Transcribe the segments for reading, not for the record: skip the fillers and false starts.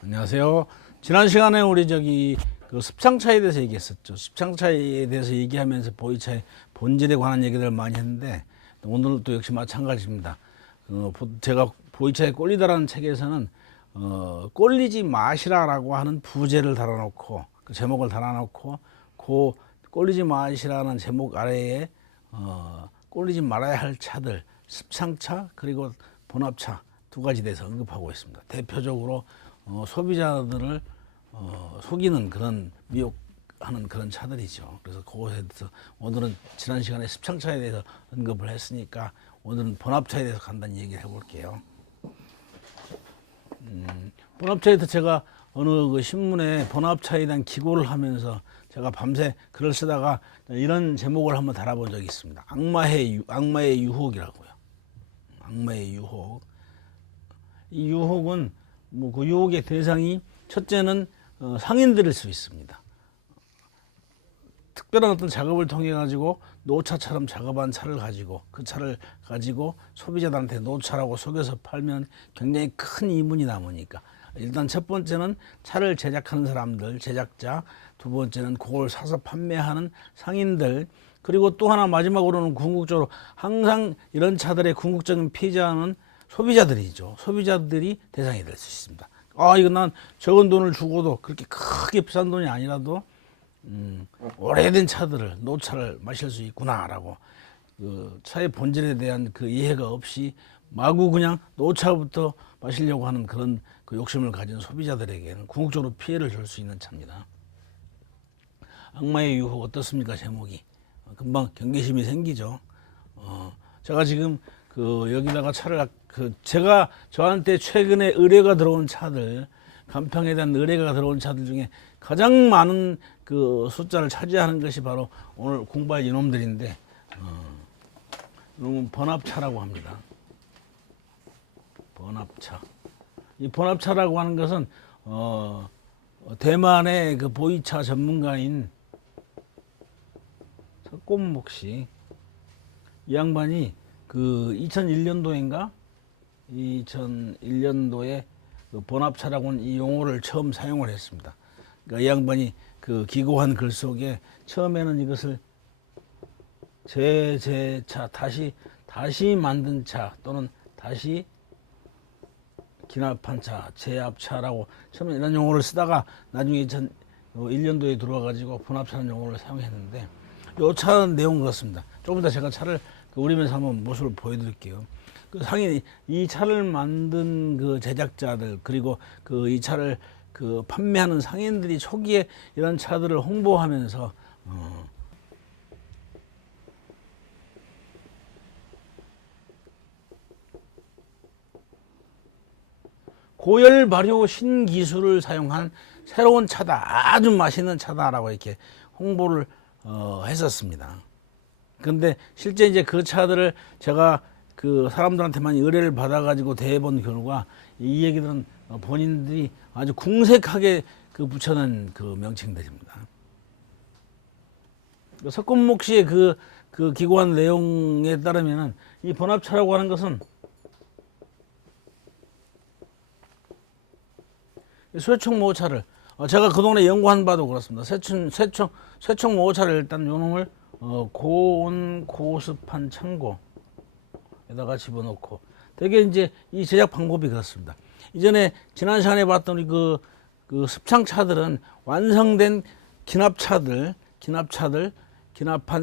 안녕하세요. 지난 시간에 우리 그 습창차에 대해서 얘기했었죠. 습창차에 대해서 얘기하면서 보이차의 본질에 관한 얘기를 많이 했는데 오늘도 역시 마찬가지입니다. 제가 보이차에 꼴리다라는 책에서는 꼴리지 마시라라고 하는 부제를 달아놓고 그 제목을 달아놓고 그 꼴리지 마시라는 제목 아래에 꼴리지 말아야 할 차들 습창차 그리고 본합차 두 가지 대해서 언급하고 있습니다. 대표적으로 소비자들을 속이는 그런 미혹하는 그런 차들이죠. 그래서 그것에 대해서 오늘은 지난 시간에 습창차에 대해서 언급을 했으니까 오늘은 본합차에 대해서 간단히 얘기를 해볼게요. 본합차에서 제가 어느 그 신문에 본합차에 대한 기고를 하면서 제가 밤새 글을 쓰다가 이런 제목을 한번 달아본 적이 있습니다. 악마의 유혹이라고요. 악마의 유혹. 이 유혹은 그 유혹의 대상이 첫째는 상인들일 수 있습니다. 특별한 어떤 작업을 통해 가지고 노차처럼 작업한 차를 가지고 그 차를 가지고 소비자들한테 노차라고 속여서 팔면 굉장히 큰 이문이 남으니까 일단 첫 번째는 차를 제작하는 사람들, 제작자, 두 번째는 그걸 사서 판매하는 상인들, 그리고 또 하나 마지막으로는 궁극적으로 항상 이런 차들의 궁극적인 피해자는 소비자들이죠. 소비자들이 대상이 될 수 있습니다. 이거 난 적은 돈을 주고도 그렇게 크게 비싼 돈이 아니라도 오래된 차들을 노차를 마실 수 있구나라고 그 차의 본질에 대한 그 이해가 없이 마구 그냥 노차부터 마시려고 하는 그런 그 욕심을 가진 소비자들에게는 궁극적으로 피해를 줄 수 있는 차입니다. 악마의 유혹 어떻습니까? 제목이 금방 경계심이 생기죠. 제가 지금 여기다가 차를 제가 저한테 최근에 의뢰가 들어온 차들, 간평에 대한 의뢰가 들어온 차들 중에 가장 많은 그 숫자를 차지하는 것이 바로 오늘 공부할 이놈들인데, 이놈은 번합차라고 합니다. 번합차. 이 번합차라고 하는 것은 대만의 그 보이차 전문가인 석곰목 씨, 이 양반이 그 2001년도인가 2001년도에 그 번합차라고는 이 용어를 처음 사용을 했습니다. 그러니까 이 양반이 그 기고한 글 속에 처음에는 이것을 재차 다시 만든 차 또는 다시 기납한 차, 재합차라고 처음에 이런 용어를 쓰다가 나중에 2001년도에 들어와 가지고 번합차라는 용어를 사용했는데 이 차는 내용 그렇습니다. 조금 이따 제가 차를 우리면서 한번 모습을 보여드릴게요. 그 상인이 이 차를 만든 그 제작자들 그리고 그 이 차를 그 판매하는 상인들이 초기에 이런 차들을 홍보하면서 고열 발효 신기술을 사용한 새로운 차다, 아주 맛있는 차다라고 이렇게 홍보를 했었습니다. 근데 실제 이제 그 차들을 제가 그 사람들한테 많이 의뢰를 받아가지고 대해본 결과 이 얘기들은 본인들이 아주 궁색하게 그 붙여낸 그 명칭들입니다. 석곰목 씨의 그 기고한 내용에 따르면은 이 번합차라고 하는 것은 쇠총 모차를 제가 그동안에 연구한 바도 그렇습니다. 쇠총 모차를 일단 요놈을 고온 고습한 창고에다가 집어넣고 되게 이제 이 제작 방법이 그렇습니다. 이전에 지난 시간에 봤던 그 습창차들은 완성된 기납한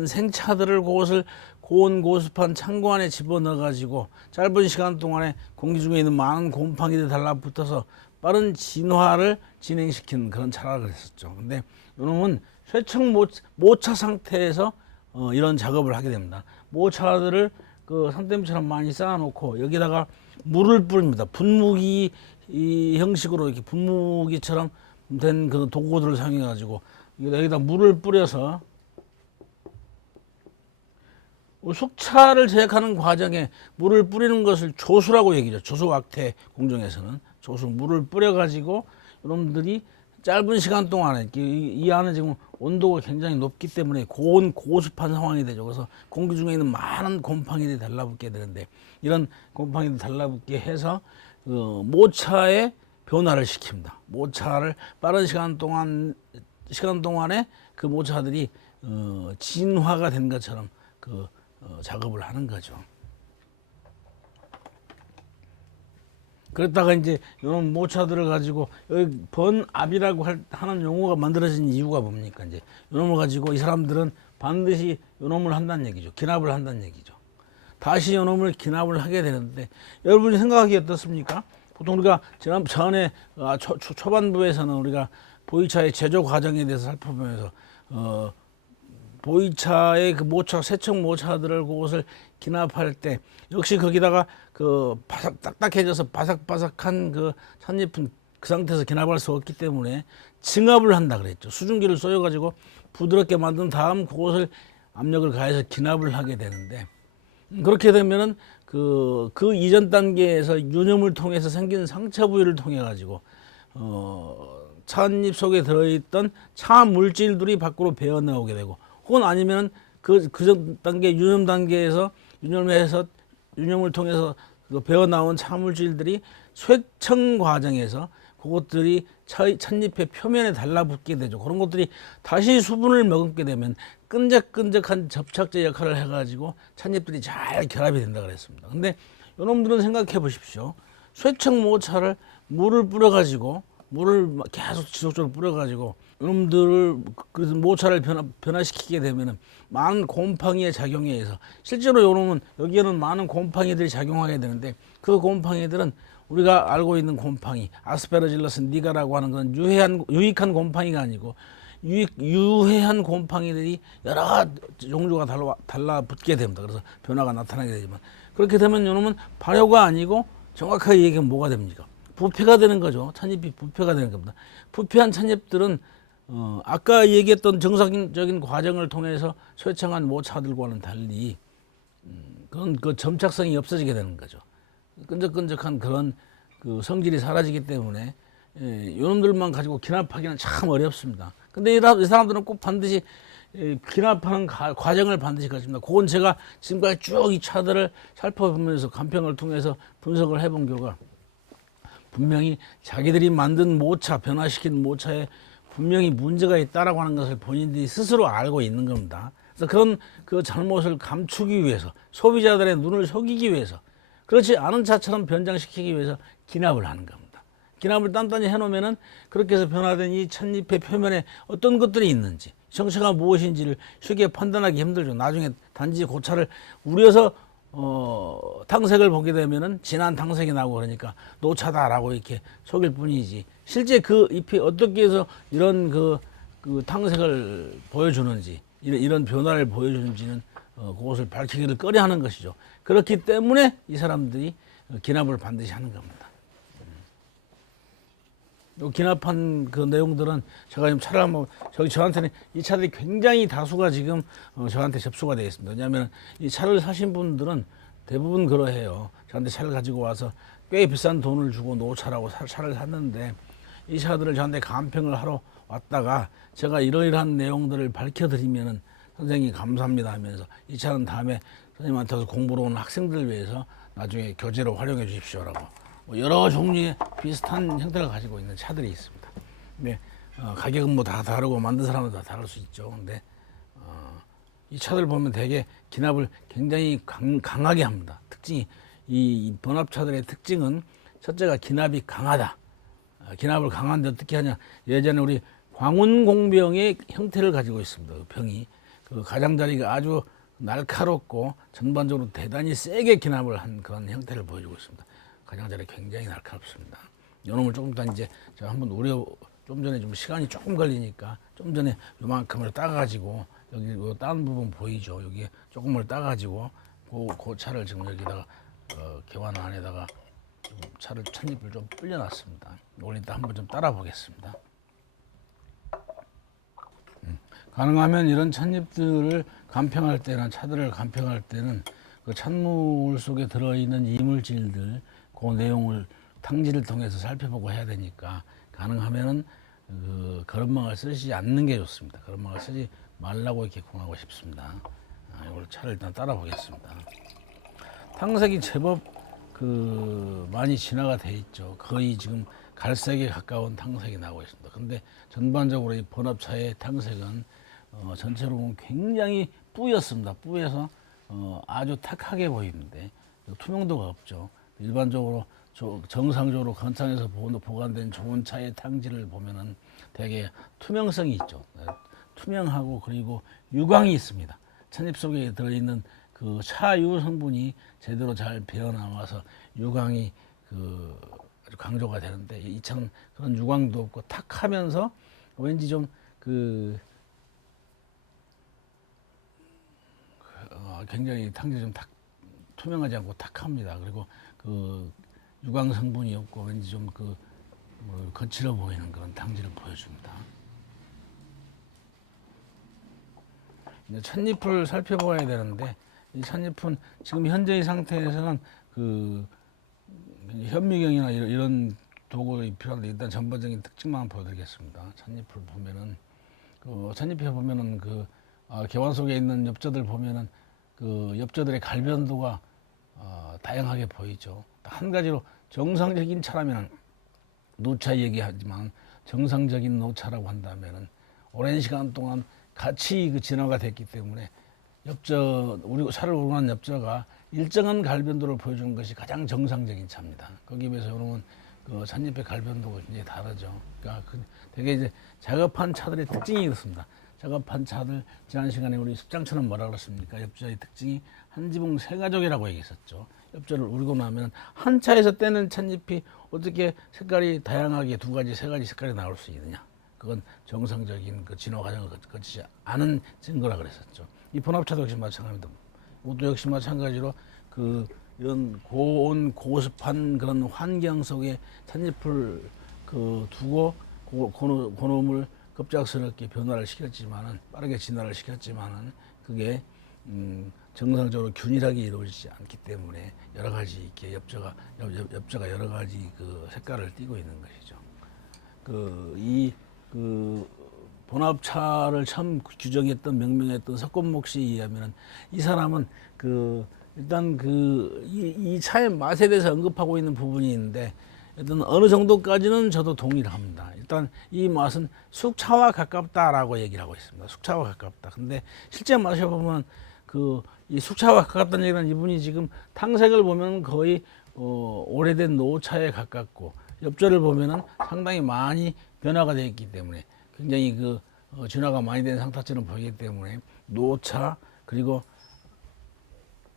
생차들을 그것을 고온 고습한 창고 안에 집어넣어 가지고 짧은 시간 동안에 공기 중에 있는 많은 곰팡이들이 달라붙어서 빠른 진화를 진행시키는 그런 차라고 그랬었죠. 근데 이놈은 쇠청 모차 상태에서 이런 작업을 하게 됩니다. 모차들을 그 산더미처럼 많이 쌓아놓고 여기다가 물을 뿌립니다. 분무기 이 형식으로 이렇게 분무기처럼 된 그 도구들을 사용해 가지고 여기다 물을 뿌려서 숙차를 제작하는 과정에 물을 뿌리는 것을 조수라고 얘기죠. 조수왁태 공정에서는 조수 물을 뿌려 가지고 여러분들이 짧은 시간 동안에 이 안에 지금 온도가 굉장히 높기 때문에 고온 고습한 상황이 되죠. 그래서 공기 중에 있는 많은 곰팡이들이 달라붙게 되는데 이런 곰팡이들 달라붙게 해서 모차의 변화를 시킵니다. 모차를 빠른 시간 동안에 그 모차들이 진화가 된 것처럼 그 작업을 하는 거죠. 그랬다가 이제 이런 모차들을 가지고 여기 번압이라고 하는 용어가 만들어진 이유가 뭡니까? 이제 이놈을 가지고 이 사람들은 반드시 이놈을 한다는 얘기죠. 기납을 한다는 얘기죠. 다시 이놈을 기납을 하게 되는데 여러분이 생각하기 어떻습니까? 보통 우리가 전에 초반부에서는 우리가 보이차의 제조 과정에 대해서 살펴보면서 보이차의 그 모차, 세척 모차들을 그것을 기납할 때 역시 거기다가 그 딱딱해져서 바삭바삭한 그 찻잎은 그 상태에서 기납할 수 없기 때문에 증압을 한다 그랬죠. 수증기를 쏘여가지고 부드럽게 만든 다음 그것을 압력을 가해서 기납을 하게 되는데 그렇게 되면은 그 이전 단계에서 유념을 통해서 생긴 상처 부위를 통해 가지고 찻잎 속에 들어있던 차 물질들이 밖으로 배어 나오게 되고 혹은 아니면 그 전 단계 유념 단계에서 유념을 통해서 배어 나온 차 물질들이 쇠청 과정에서 그것들이 찻잎의 표면에 달라붙게 되죠. 그런 것들이 다시 수분을 머금게 되면 끈적끈적한 접착제 역할을 해가지고 찻잎들이 잘 결합이 된다 그랬습니다. 근데 이놈들은 생각해 보십시오. 쇠청 모차를 물을 뿌려가지고 물을 계속 지속적으로 뿌려가지고 이놈들을 그래서 모차를 변화시키게 되면은 많은 곰팡이의 작용에 의해서 실제로 이놈은 여기에는 많은 곰팡이들이 작용하게 되는데 그 곰팡이들은 우리가 알고 있는 곰팡이 아스페러질러스 니가라고 하는 건 유익한 곰팡이가 아니고 유해한 곰팡이들이 여러 종류가 달라붙게 됩니다. 그래서 변화가 나타나게 되지만 그렇게 되면 이놈은 발효가 아니고 정확하게 얘기하면 뭐가 됩니까? 부패가 되는 거죠. 찻잎이 부패가 되는 겁니다. 부패한 찻잎들은 아까 얘기했던 정상적인 과정을 통해서 쇠청한 모차들과는 달리 그런 그 점착성이 없어지게 되는 거죠. 끈적끈적한 그런 그 성질이 사라지기 때문에 이놈들만 가지고 기납하기는 참 어렵습니다. 근데 이 사람들은 꼭 반드시 기납하는 과정을 반드시 가집니다. 그건 제가 지금까지 쭉 이 차들을 살펴보면서 간평을 통해서 분석을 해본 결과 분명히 자기들이 만든 모차, 변화시킨 모차에 분명히 문제가 있다라고 하는 것을 본인들이 스스로 알고 있는 겁니다. 그래서 그런 그 잘못을 감추기 위해서 소비자들의 눈을 속이기 위해서 그렇지 않은 차처럼 변장시키기 위해서 기납을 하는 겁니다. 기납을 단단히 해놓으면은 그렇게 해서 변화된 이 찻잎의 표면에 어떤 것들이 있는지 정체가 무엇인지를 쉽게 판단하기 힘들죠. 나중에 단지 고차를 우려서 탕색을 보게 되면은 진한 탕색이 나고 그러니까 노차다라고 이렇게 속일 뿐이지 실제 그 잎이 어떻게 해서 이런 그 탕색을 보여주는지 이런 변화를 보여주는지는 그것을 밝히기를 꺼려하는 것이죠. 그렇기 때문에 이 사람들이 기납을 반드시 하는 겁니다. 요 기납한 그 내용들은 제가 지금 차를 한번 저한테는 이 차들이 굉장히 다수가 지금 저한테 접수가 되어 있습니다. 왜냐하면 이 차를 사신 분들은 대부분 그러해요. 저한테 차를 가지고 와서 꽤 비싼 돈을 주고 노차라고 차를 샀는데 이 차들을 저한테 간평을 하러 왔다가 제가 이러이러한 내용들을 밝혀드리면은 선생님이 감사합니다 하면서 이 차는 다음에 선생님한테서 공부로 오는 학생들을 위해서 나중에 교재로 활용해 주십시오라고 여러 종류의 비슷한 형태를 가지고 있는 차들이 있습니다. 근데 가격은 뭐 다 다르고 만든 사람은 다 다를 수 있죠. 근데 이 차들 보면 되게 기납을 굉장히 강하게 합니다. 특징이 이 번압차들의 특징은 첫째가 기납이 강하다. 기납을 강한데 어떻게 하냐? 예전에 우리 광운공병의 형태를 가지고 있습니다. 그 병이 그 가장자리가 아주 날카롭고 전반적으로 대단히 세게 기납을 한 그런 형태를 보여주고 있습니다. 가장자리 굉장히 날카롭습니다. 요놈을 조금 더 이제 제가 한번 좀 전에 좀 시간이 조금 걸리니까 좀 전에 요만큼을 따가지고 여기 요 다른 부분 보이죠? 여기 조금을 따가지고 그 차를 지금 여기다가 개완 안에다가 좀 찻잎을 좀 불려놨습니다. 이걸 일단 한번 좀 따라 보겠습니다. 가능하면 이런 찻잎들을 간평할 때나 차들을 간평할 때는 그 찻물 속에 들어있는 이물질들 그 내용을 탕지를 통해서 살펴보고 해야 되니까 가능하면은 그 거름망을 쓰지 않는 게 좋습니다. 거름망을 쓰지 말라고 이렇게 권하고 싶습니다. 이걸 차를 일단 따라 보겠습니다. 탕색이 제법 그 많이 진화가 돼 있죠. 거의 지금 갈색에 가까운 탕색이 나오고 있습니다. 근데 전반적으로 이 번합차의 탕색은 전체로 보면 굉장히 뿌였습니다. 뿌여서 아주 탁하게 보이는데 투명도가 없죠. 일반적으로 정상적으로 건창에서 보관된 좋은 차의 탕지를 보면은 되게 투명성이 있죠. 투명하고 그리고 유광이 있습니다. 찻잎 속에 들어있는 그 차유 성분이 제대로 잘 배어 나와서 유광이 아주 강조가 되는데 이 차는 그런 유광도 없고 탁하면서 왠지 좀 굉장히 탕지 좀 투명하지 않고 탁합니다. 그리고 유광 성분이 없고 왠지 좀 거칠어 보이는 그런 탕지를 보여줍니다. 이제 찻잎을 살펴봐야 되는데 이 찻잎은 지금 현재의 상태에서는 현미경이나 이런 도구가 필요한데 일단 전반적인 특징만 보여드리겠습니다. 찻잎을 보면은 찻잎에 보면은 개완 속에 있는 엽자들 보면은 엽자들의 갈변도가 다양하게 보이죠. 한 가지로 정상적인 차라면 노차 얘기하지만 정상적인 노차라고 한다면은 오랜 시간 동안 같이 진화가 됐기 때문에 우리 차를 우러난 엽자가 일정한 갈변도를 보여주는 것이 가장 정상적인 차입니다. 거기에 비해서 여러분 찻잎의 갈변도가 굉장히 다르죠. 그러니까 되게 이제 작업한 차들의 특징이 그렇습니다. 작업한 차들 지난 시간에 우리 습장처럼 뭐라 그랬습니까? 엽자의 특징이 한 지붕 세 가족이라고 얘기했었죠. 엽자를 우리고 나면 한 차에서 떼는 찻잎이 어떻게 색깔이 다양하게 두 가지, 세 가지 색깔이 나올 수 있느냐? 그건 정상적인 진화 과정을 거치지 않은 증거라 그랬었죠. 이 번합차도 역시 마찬가지입니다. 이것도 역시 마찬가지로 이런 고온 고습한 그런 환경 속에 찻잎을 두고 고놈을 급작스럽게 변화를 시켰지만은 빠르게 진화를 시켰지만은 그게 정상적으로 균일하게 이루어지지 않기 때문에 여러 가지 이렇게 엽자가 여러 가지 색깔을 띠고 있는 것이죠. 본합차를 처음 규정했던 명명했던 석권목 씨에 의하면 이 사람은 일단 이 차의 맛에 대해서 언급하고 있는 부분이 있는데 일단 어느 정도까지는 저도 동의를 합니다. 일단 이 맛은 숙차와 가깝다라고 얘기를 하고 있습니다. 숙차와 가깝다. 근데 실제 마셔보면 이 숙차와 가깝다는 얘기는 이분이 지금 탕색을 보면 거의 오래된 노차에 가깝고 엽자를 보면은 상당히 많이 변화가 되어 있기 때문에 굉장히 진화가 많이 된 상타처럼 보이기 때문에 노차 그리고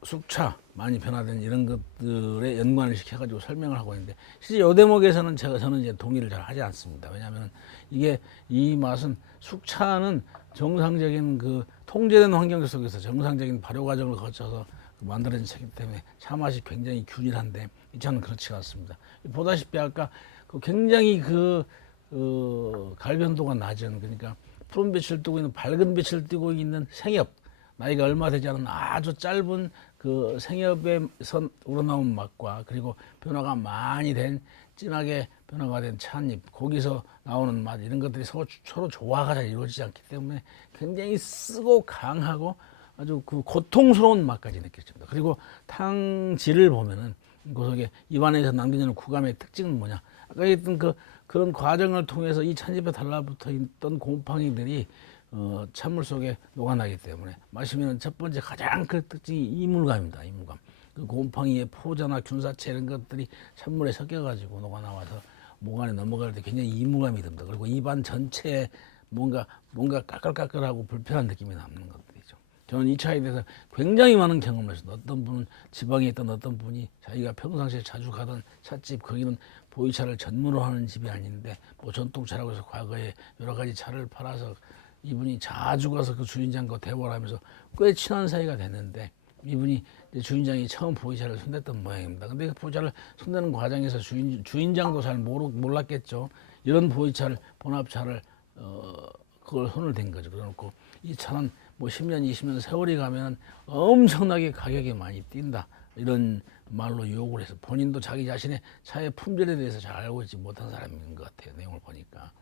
숙차 많이 변화된 이런 것들에 연관을 시켜가지고 설명을 하고 있는데 실제 이 대목에서는 저는 이제 동의를 잘 하지 않습니다. 왜냐하면 이 맛은 숙차는 정상적인 통제된 환경 속에서 정상적인 발효 과정을 거쳐서 만들어진 차이기 때문에 차 맛이 굉장히 균일한데 이 차는 그렇지 않습니다. 보다시피 아까 굉장히 갈변도가 낮은 그러니까 푸른 빛을 띠고 있는 밝은 빛을 띠고 있는 생엽 나이가 얼마 되지 않은 아주 짧은 생엽에서 우러나온 맛과 그리고 변화가 많이 된 진하게 변화가 된 찻잎 거기서 나오는 맛 이런 것들이 서로 조화가 잘 이루어지지 않기 때문에 굉장히 쓰고 강하고 아주 고통스러운 맛까지 느껴집니다. 그리고 탕질을 보면은 그 속에 입안에서 남겨지는 구감의 특징은 뭐냐? 아까 했던 그런 과정을 통해서 이 찻잎에 달라붙어 있던 곰팡이들이 찬물 속에 녹아나기 때문에 마시면 첫 번째 가장 큰 특징이 이물감입니다. 이물감. 곰팡이의 포자나 균사체 이런 것들이 찬물에 섞여가지고 녹아나와서 목 안에 넘어갈 때 굉장히 이물감이 듭니다. 그리고 입안 전체에 뭔가 까끌까끌하고 불편한 느낌이 남는 것들이죠. 저는 이 차에 대해서 굉장히 많은 경험을 했습니다. 어떤 분은 지방에 있던 어떤 분이 자기가 평상시에 자주 가던 찻집 거기는 보이차를 전문으로 하는 집이 아닌데 뭐 전통차라고 해서 과거에 여러 가지 차를 팔아서 이분이 자주 가서 그 주인장과 대화를 하면서 꽤 친한 사이가 됐는데 이분이 주인장이 처음 보이차를 손댔던 모양입니다. 근데 그 보이차를 손대는 과정에서 주인장도 잘 몰랐겠죠. 이런 보이차를 본합차를 그걸 손을 댄 거죠. 그래놓고 이 차는 뭐 10년, 20년 세월이 가면 엄청나게 가격이 많이 뛴다. 이런 말로 욕을 해서 본인도 자기 자신의 차의 품질에 대해서 잘 알고 있지 못한 사람인 것 같아요. 내용을 보니까.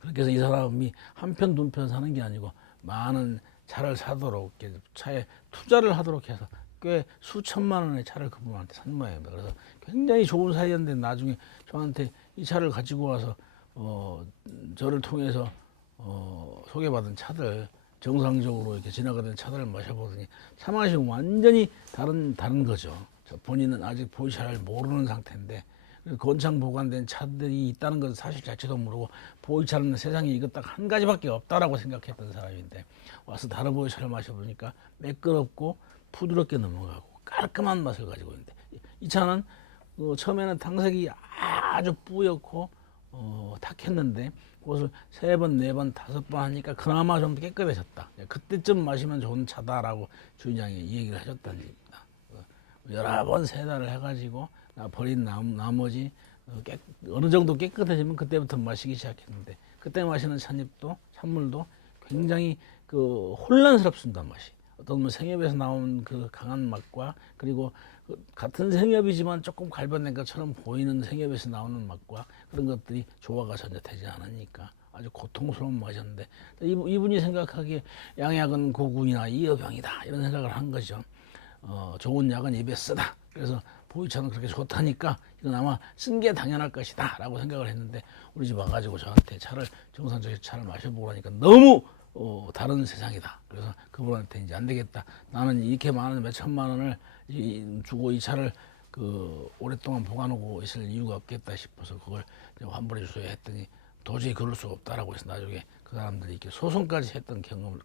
그렇게 해서 이 사람이 한 편, 두 편 사는 게 아니고 많은 차를 사도록 차에 투자를 하도록 해서 꽤 수천만 원의 차를 그분한테 산 모양입니다. 그래서 굉장히 좋은 사이였는데 나중에 저한테 이 차를 가지고 와서 저를 통해서 소개받은 차들 정상적으로 이렇게 지나가던 차들을 마셔보더니 차 맛이 완전히 다른 거죠. 본인은 아직 보이차를 모르는 상태인데 건창 보관된 차들이 있다는 건 사실 자체도 모르고 보이차는 세상에 이것 딱 한 가지밖에 없다라고 생각했던 사람인데 와서 다른 보이차를 마셔보니까 매끄럽고 부드럽게 넘어가고 깔끔한 맛을 가지고 있는데 이 차는 처음에는 당색이 아주 뿌옇고 탁했는데 그것을 3번, 4번, 5번 하니까 그나마 좀 깨끗해졌다. 그때쯤 마시면 좋은 차다라고 주인장이 이 얘기를 하셨다는 얘기입니다. 여러 번 세달을 해가지고 버린 나머지 어느 정도 깨끗해지면 그때부터 마시기 시작했는데 그때 마시는 찬물도 굉장히 혼란스럽습니다. 맛이 어떤 생협에서 나온 그 강한 맛과 그리고 같은 생협이지만 조금 갈변된 것처럼 보이는 생협에서 나오는 맛과 그런 것들이 조화가 전혀 되지 않으니까 아주 고통스러운 맛이었는데 이분이 생각하기에 양약은 고군이나 이어병이다 이런 생각을 한 거죠. 좋은 약은 입에 쓰다. 그래서 보이차는 그렇게 좋다니까 이건 아마 쓴 게 당연할 것이다 라고 생각을 했는데 우리 집 와가지고 저한테 정상적인 차를 마셔보고 하니까 너무 다른 세상이다. 그래서 그분한테 이제 안 되겠다. 나는 이렇게 많은 몇 천만 원을 주고 이 차를 오랫동안 보관하고 있을 이유가 없겠다 싶어서 그걸 환불해 주셔야 했더니 도저히 그럴 수가 없다라고 해서 나중에 그 사람들이 이렇게 소송까지 했던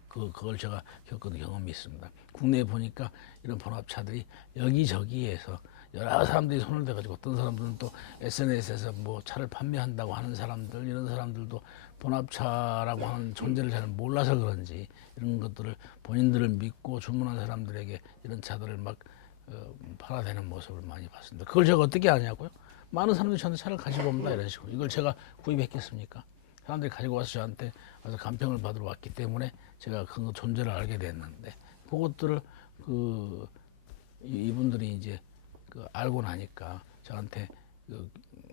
그걸 제가 겪은 경험이 있습니다. 국내에 보니까 이런 번합차들이 여기저기에서 여러 사람들이 손을 대가지고 어떤 사람들은 또 SNS에서 뭐 차를 판매한다고 하는 사람들 이런 사람들도 번합차라고 하는 존재를 잘 몰라서 그런지 이런 것들을 본인들을 믿고 주문한 사람들에게 이런 차들을 막 팔아대는 모습을 많이 봤습니다. 그걸 제가 어떻게 아냐고요? 많은 사람들이 저한테 차를 가지고 옵니다 이런 식으로. 이걸 제가 구입했겠습니까? 사람들이 가지고 와서 저한테 와서 간평을 받으러 왔기 때문에 제가 그 존재를 알게 됐는데 그것들을 이분들이 이제 알고 나니까 저한테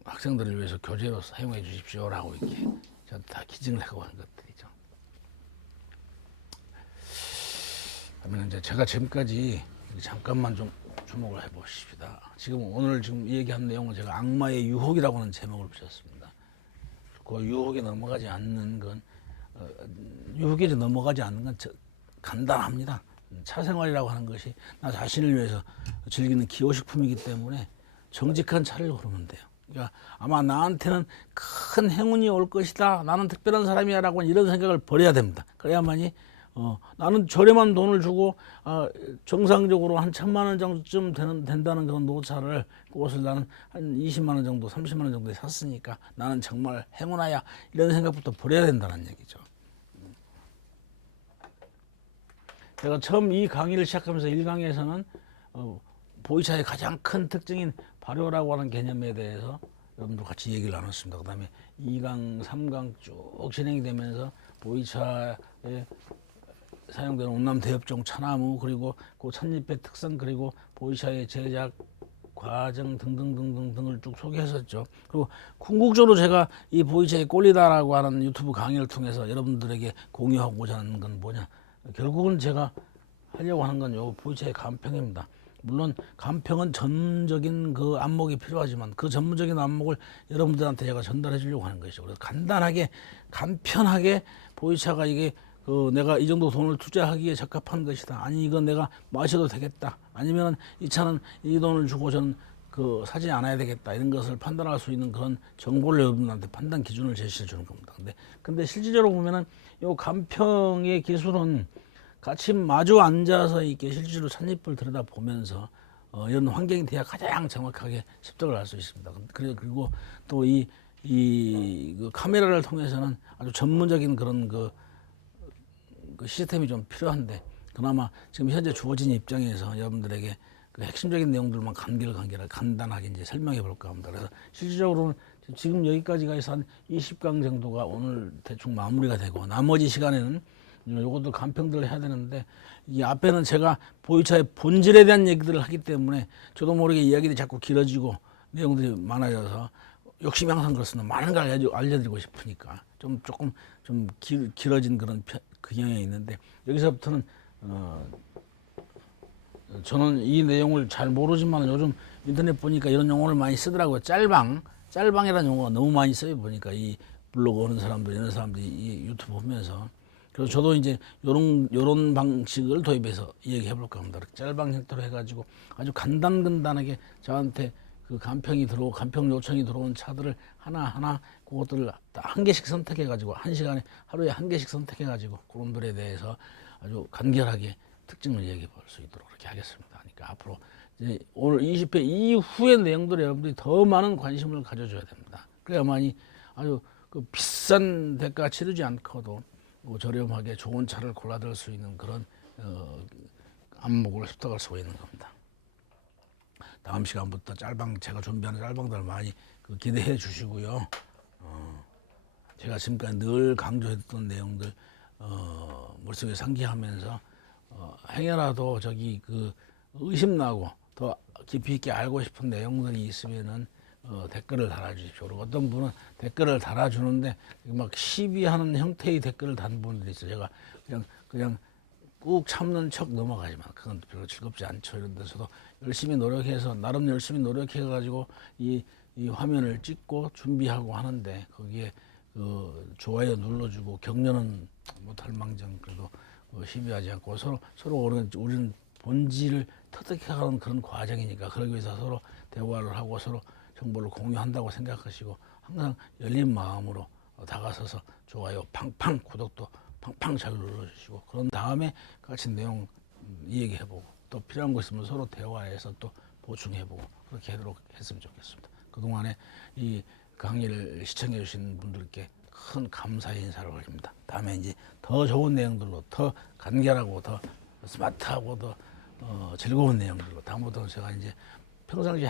학생들을 위해서 교재로 사용해 주십시오라고 이렇게 저한테 다 기증을 하고 하는 것들이죠. 그러면 이제 제가 지금까지 잠깐만 좀 주목을 해보십시다. 오늘 얘기한 내용은 제가 악마의 유혹이라고 하는 제목을 붙였습니다. 그 유혹에 넘어가지 않는 건 유혹에 넘어가지 않는 건 간단합니다. 차 생활이라고 하는 것이 나 자신을 위해서 즐기는 기호식품이기 때문에 정직한 차를 고르면 돼요. 그러니까 아마 나한테는 큰 행운이 올 것이다. 나는 특별한 사람이야라고 이런 생각을 버려야 됩니다. 그래야만이 나는 저렴한 돈을 주고 정상적으로 한 1,000만 원 정도쯤 된다는 그런 노차를 그것을 나는 한 20만 원 정도, 30만 원 정도에 샀으니까 나는 정말 행운아야 이런 생각부터 버려야 된다는 얘기죠. 제가 처음 이 강의를 시작하면서 1강에서는 보이차의 가장 큰 특징인 발효라고 하는 개념에 대해서 여러분들 같이 얘기를 나눴습니다. 그 다음에 2강, 3강 쭉 진행이 되면서 보이차에 사용되는 온남 대엽종 차나무 그리고 그 찻잎의 특성 그리고 보이차의 제작 과정 등등등등등을 쭉 소개했었죠. 그리고 궁극적으로 제가 이 보이차의 꼴리다라고 하는 유튜브 강의를 통해서 여러분들에게 공유하고자 하는 건 뭐냐? 결국은 제가 하려고 하는 건 요 보이차의 간평입니다. 물론 간평은 전문적인 그 안목이 필요하지만 그 전문적인 안목을 여러분들한테 제가 전달해 주려고 하는 것이죠. 그래서 간단하게 간편하게 보이차가 이게 내가 이 정도 돈을 투자하기에 적합한 것이다. 아니 이건 내가 마셔도 되겠다. 아니면 이 차는 이 돈을 주고 저는 사지 않아야 되겠다. 이런 것을 판단할 수 있는 그런 정보를 여러분한테 판단 기준을 제시해 주는 겁니다. 근데 실질적으로 보면은 이 간평의 기술은 같이 마주 앉아서 이렇게 실제로 찻잎을 들여다 보면서 이런 환경이 돼야 가장 정확하게 습득을 할 수 있습니다. 그리고 또 그 카메라를 통해서는 아주 전문적인 그런 그 시스템이 좀 필요한데 그나마 지금 현재 주어진 입장에서 여러분들에게 그 핵심적인 내용들만 간단하게 이제 설명해 볼까 합니다. 그래서 실질적으로는 지금 여기까지가 해서 한 20강 정도가 오늘 대충 마무리가 되고 나머지 시간에는 요것도 간평들을 해야 되는데 이 앞에는 제가 보이차의 본질에 대한 얘기들을 하기 때문에 저도 모르게 이야기들이 자꾸 길어지고 내용들이 많아져서 욕심이 항상 그렇습니다. 많은 걸 알려드리고 싶으니까 조금 길어진 그런 경향이 있는데 여기서부터는 저는 이 내용을 잘 모르지만 요즘 인터넷 보니까 이런 용어를 많이 쓰더라고요. 짤방이라는 용어가 너무 많이 써요. 보니까 이 블로그 오는 사람들, 이런 사람들이 이 유튜브 보면서. 그래서 저도 이제 요런 방식을 도입해서 얘기해 볼까 합니다. 짤방 형태로 해가지고 아주 간단하게 저한테 그 간평 요청이 들어온 차들을 하나하나 그것들을 한 개씩 선택해가지고 한 시간에 하루에 한 개씩 선택해가지고 그런 들에 대해서 아주 간결하게 특징을 얘기해 볼 수 있도록 그렇게 하겠습니다. 그러니까 앞으로 이제 오늘 20회 이후의 내용들에 여러분들이 더 많은 관심을 가져줘야 됩니다. 그래야만이 아주 그 비싼 대가 치르지 않고도 저렴하게 좋은 차를 골라들 수 있는 그런 안목을 습득할 수가 있는 겁니다. 다음 시간부터 제가 준비하는 짤방들 많이 기대해 주시고요. 제가 지금까지 늘 강조했던 내용들 머릿속에 상기하면서 행여라도 의심나고 더 깊이 있게 알고 싶은 내용들이 있으면은 댓글을 달아주십시오. 그리고 어떤 분은 댓글을 달아주는데 막 시비하는 형태의 댓글을 단 분들이 있어요. 제가 그냥 꾹 참는 척 넘어가지만 그건 별로 즐겁지 않죠. 이런 데서도 나름 열심히 노력해가지고 이 화면을 찍고 준비하고 하는데 거기에 좋아요 눌러주고 격려는 못할 망정 그래도 시비하지 않고 서로 우리는 본질을 터득해가는 그런 과정이니까 그러기 위해서 서로 대화를 하고 서로 정보를 공유한다고 생각하시고 항상 열린 마음으로 다가서서 좋아요 팡팡 구독도 팡팡 잘 눌러주시고 그런 다음에 같이 내용 얘기해보고 또 필요한 거 있으면 서로 대화해서 또 보충해보고 그렇게 하도록 했으면 좋겠습니다. 그동안에 이 강의를 시청해 주신 분들께 큰 감사의 인사를 올립니다. 다음에 이제 더 좋은 내용들로 더 간결하고 더 스마트하고 더 즐거운 내용들로 다음부터는 제가 이제 평상시에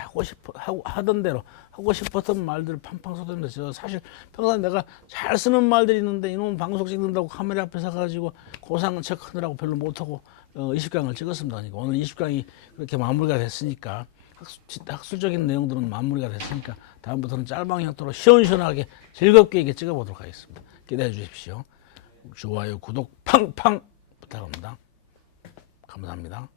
하던 대로 하고 싶었던 말들을 팡팡 쏟아내면서 사실 평소에 내가 잘 쓰는 말들이 있는데 이놈 방송 찍는다고 카메라 앞에 서가지고 고상은 체크하느라고 별로 못하고 20강을 찍었습니다. 그러니까 오늘 20강이 그렇게 마무리가 됐으니까 학술적인 내용들은 마무리가 됐으니까 다음부터는 짤방 형태로 시원시원하게 즐겁게 이렇게 찍어보도록 하겠습니다. 기대해 주십시오. 좋아요, 구독 팡팡 부탁합니다. 감사합니다.